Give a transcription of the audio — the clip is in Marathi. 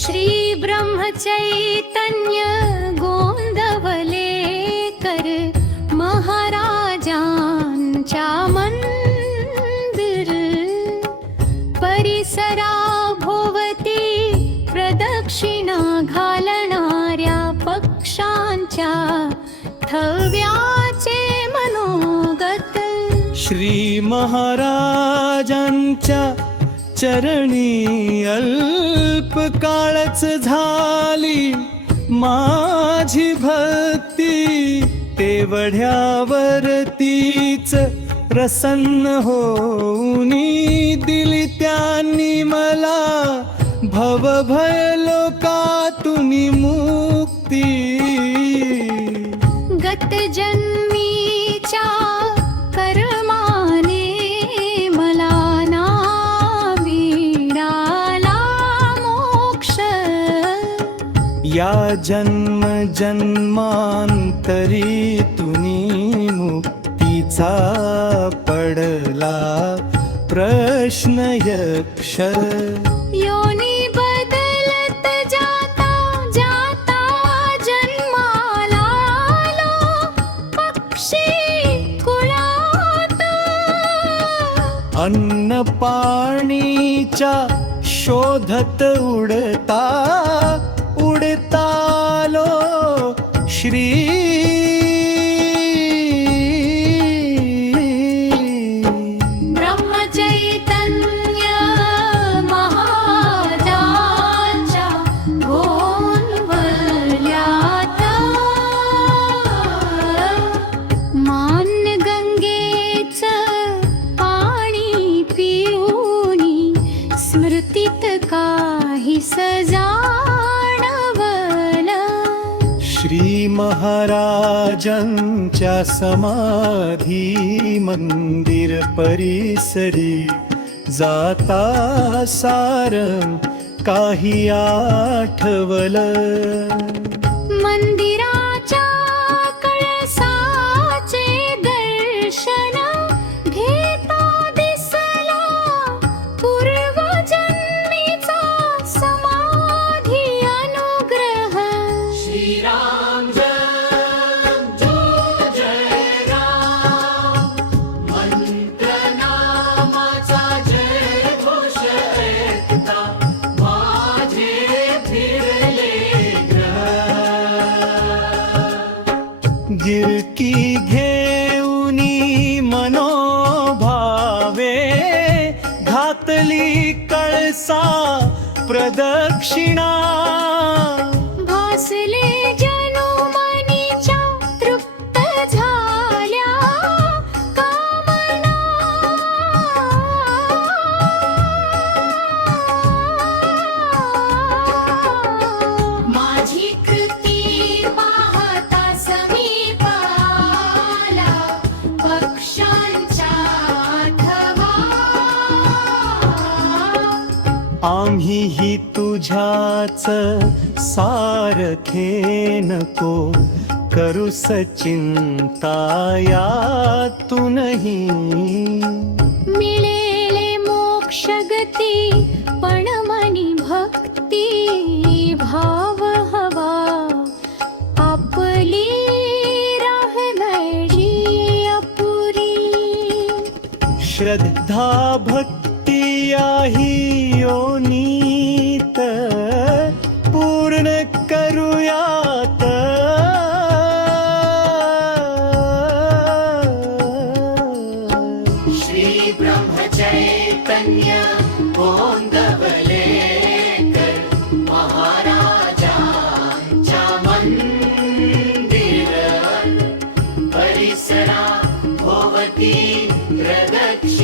श्री ब्रह्मचैतन्य गोंदवलेकर महाराजांच्या मंदिर परिसराभोवती प्रदक्षिणा घालणाऱ्या पक्षांच्या थव्याचे मनोगत श्री महाराजांच्या चरणी अल्प काळच झाली माझी भक्ती, तेवढ्यावर तीच प्रसन्न होऊनी दिली त्यांनी मला भवभय लोकातून मुक्ती. गत जन्मीच्या कर्माने मला मिळाला मोक्ष, या जन्म जन्मांतरी तुनी मुक्तीचा पडला प्रश्न यक्ष. योनी बदलत जाता जाता जन्माला आलो पक्षी कुळात, अन्न पाणीच्या शोधत उडता उडतालो श्री ब्रह्मचैतन्य महाराजांच्या गोंदवल्यात. मान्य गंगेच पाणी पिऊनी स्मृतीत काही सजाणवलं. श्री महाराजांच्या समाधी मंदिर परिसरी जाता सार काही आठवलं. मंदिराच्या कळसाचे दर्शन घेता दिसला पूर्वजन्मीचा समाधी अनुग्रह. श्रीराम जय जय राम, मंत्र नामाचा जय घोष ऐकता माझे फिरले गिरकी घेऊनी मनोभावे घातली कळसा प्रदक्षिणा. भासले जनु मनीच्या तृप्त झाल्या कामना. माझी कृती पाहता समीप आला पक्षांच्या थवा. आम्हीही तुझ्याच सारखे नको करू सचिंता यातूनही. मिळेले मोक्ष गती पण मनी भक्ती भाव हवा. आपली राहवजी अपुरी. श्रद्धा भक्ती याही योनीत पूर्ण करूयात. श्री ब्रह्मचैतन्य गोंदवलेकर महाराजांच्या मंदिर परिसरा भोवती प्रदक्षिणा